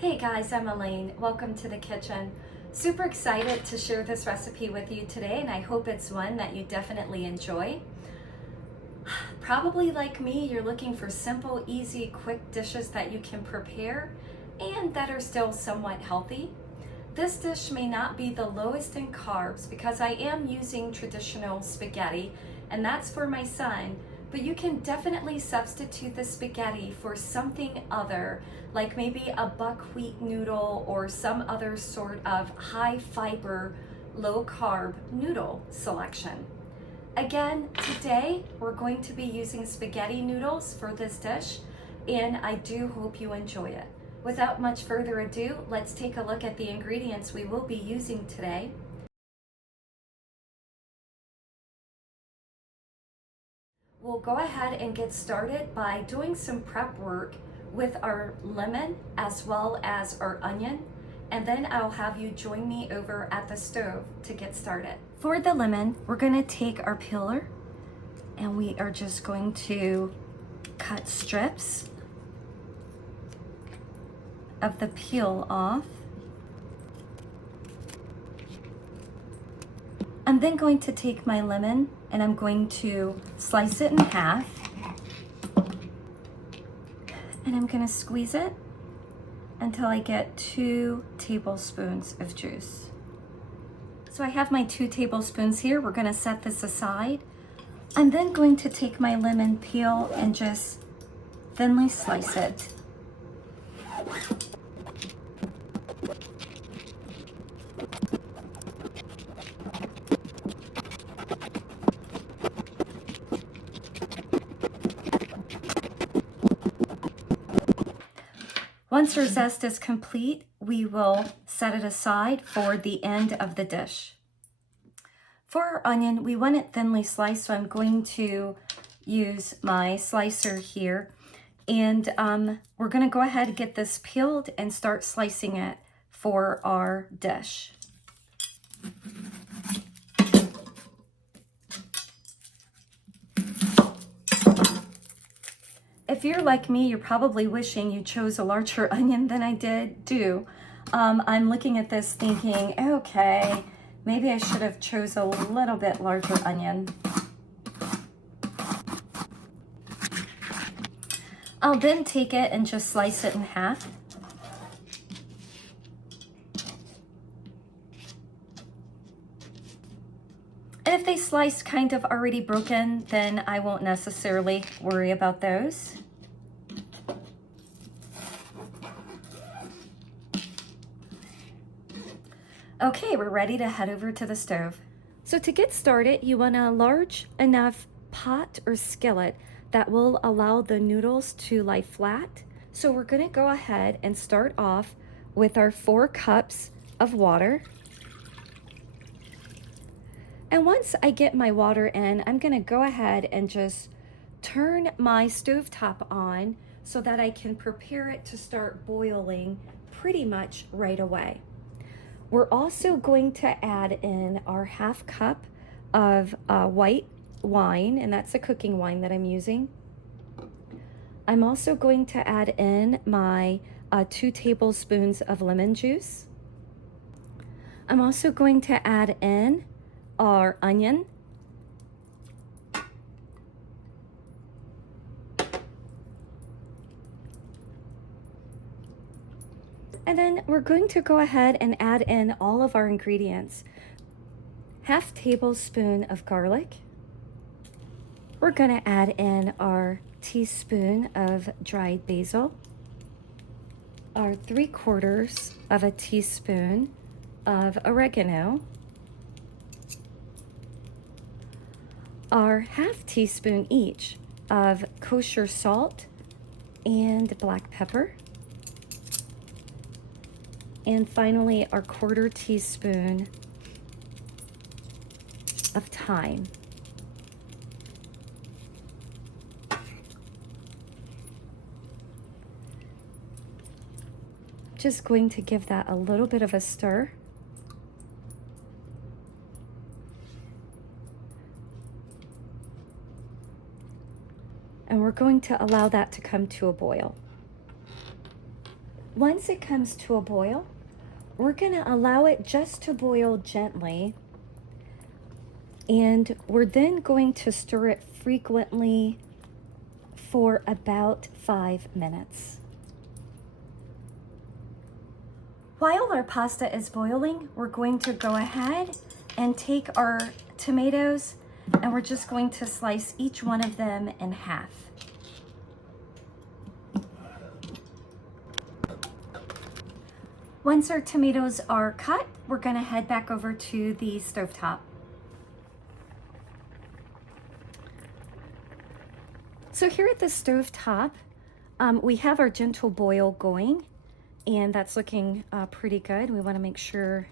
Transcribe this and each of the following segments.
Hey guys, I'm Elaine. Welcome to the kitchen. Super excited to share this recipe with you today, and I hope it's one that you definitely enjoy. Probably like me, you're looking for simple, easy, quick dishes that you can prepare and that are still somewhat healthy. This dish may not be the lowest in carbs because I am using traditional spaghetti, and that's for my son, but you can definitely substitute the spaghetti for something other, like maybe a buckwheat noodle or some other sort of high fiber, low carb noodle selection. Again, today we're going to be using spaghetti noodles for this dish, and I do hope you enjoy it. Without much further ado, let's take a look at the ingredients we will be using today. We'll go ahead and get started by doing some prep work with our lemon as well as our onion, and then I'll have you join me over at the stove to get started. For the lemon, we're going to take our peeler and we are just going to cut strips of the peel off. I'm then going to take my lemon and I'm going to slice it in half, and I'm going to squeeze it until I get 2 tablespoons of juice. So I have my 2 tablespoons here. We're going to set this aside. I'm then going to take my lemon peel and just thinly slice it. Once our zest is complete, we will set it aside for the end of the dish. For our onion, we want it thinly sliced, so I'm going to use my slicer here. And we're going to go ahead and get this peeled and start slicing it for our dish. If you're like me, you're probably wishing you chose a larger onion than I do. I'm looking at this thinking, okay, maybe I should have chose a little bit larger onion. I'll then take it and just slice it in half. And if they slice kind of already broken, then I won't necessarily worry about those. Okay, we're ready to head over to the stove. So to get started, you want a large enough pot or skillet that will allow the noodles to lie flat. So we're going to go ahead and start off with our 4 cups of water. And once I get my water in, I'm going to go ahead and just turn my stovetop on so that I can prepare it to start boiling pretty much right away. We're also going to add in our 1/2 cup of white wine, and that's a cooking wine that I'm using. I'm also going to add in my 2 tablespoons of lemon juice. I'm also going to add in our onion. And then we're going to go ahead and add in all of our ingredients. 1/2 tablespoon of garlic. We're going to add in our teaspoon of dried basil, our 3/4 of a teaspoon of oregano, our 1/2 teaspoon each of kosher salt and black pepper, and finally our 1/4 teaspoon of thyme. Just going to give that a little bit of a stir. And we're going to allow that to come to a boil. Once it comes to a boil, we're gonna allow it just to boil gently, and we're then going to stir it frequently for about 5 minutes. While our pasta is boiling, we're going to go ahead and take our tomatoes, and we're just going to slice each one of them in half. Once our tomatoes are cut, we're gonna head back over to the stovetop. So here at the stovetop, we have our gentle boil going, and that's looking pretty good. We wanna make sure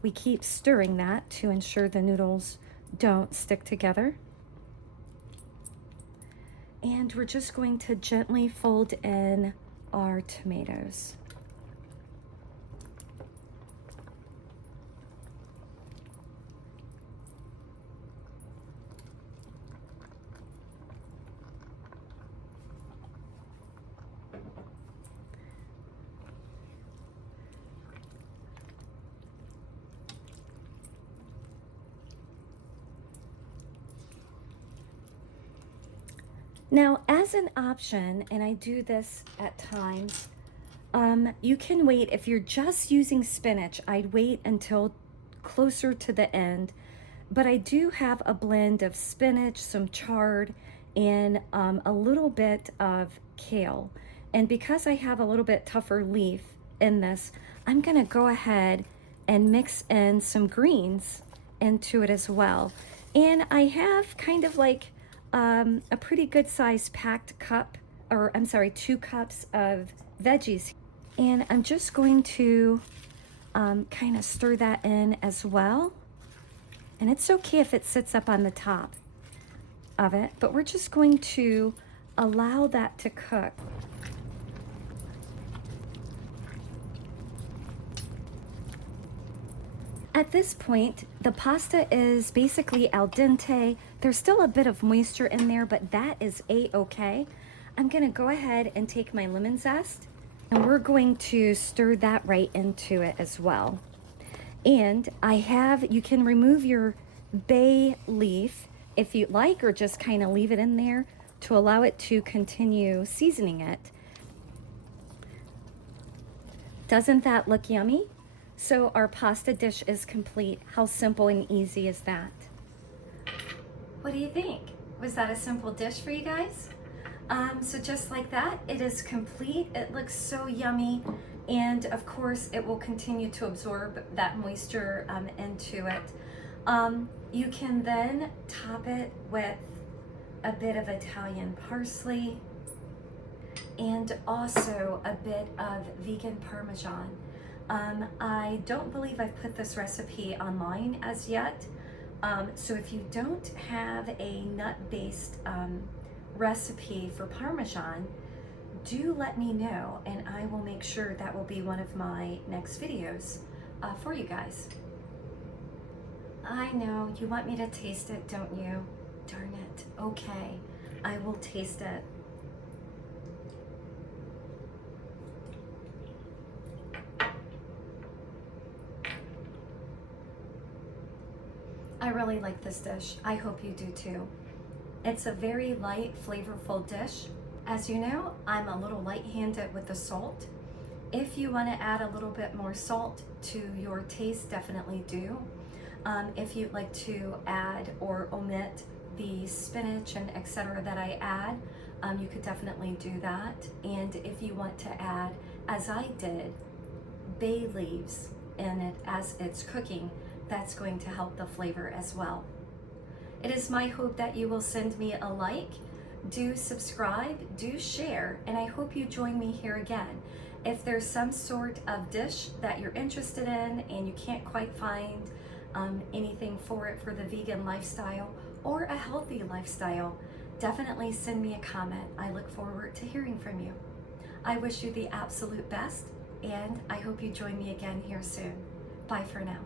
we keep stirring that to ensure the noodles don't stick together. And we're just going to gently fold in our tomatoes. Now, as an option, and I do this at times, you can wait. If you're just using spinach, I'd wait until closer to the end. But I do have a blend of spinach, some chard, and a little bit of kale. And because I have a little bit tougher leaf in this, I'm gonna go ahead and mix in some greens into it as well. And I have kind of like a pretty good sized packed cup, or I'm sorry, 2 cups of veggies. And I'm just going to kind of stir that in as well. And it's okay if it sits up on the top of it, but we're just going to allow that to cook. At this point, the pasta is basically al dente. There's still a bit of moisture in there, but that is a-okay. I'm gonna go ahead and take my lemon zest, and we're going to stir that right into it as well. And you can remove your bay leaf if you'd like, or just kind of leave it in there to allow it to continue seasoning it. Doesn't that look yummy? So our pasta dish is complete. How simple and easy is that? What do you think? Was that a simple dish for you guys? So just like that, it is complete. It looks so yummy. And of course, it will continue to absorb that moisture into it. You can then top it with a bit of Italian parsley and also a bit of vegan Parmesan. I don't believe I've put this recipe online as yet. So if you don't have a nut-based recipe for Parmesan, do let me know, and I will make sure that will be one of my next videos for you guys. I know, you want me to taste it, don't you? Darn it. Okay, I will taste it. I really like this dish. I hope you do too. It's a very light, flavorful dish. As you know, I'm a little light-handed with the salt. If you want to add a little bit more salt to your taste, definitely do. If you'd like to add or omit the spinach and etc. that I add, you could definitely do that. And if you want to add, as I did, bay leaves in it as it's cooking, that's going to help the flavor as well. It is my hope that you will send me a like, do subscribe, do share, and I hope you join me here again. If there's some sort of dish that you're interested in and you can't quite find anything for it for the vegan lifestyle or a healthy lifestyle, definitely send me a comment. I look forward to hearing from you. I wish you the absolute best, and I hope you join me again here soon. Bye for now.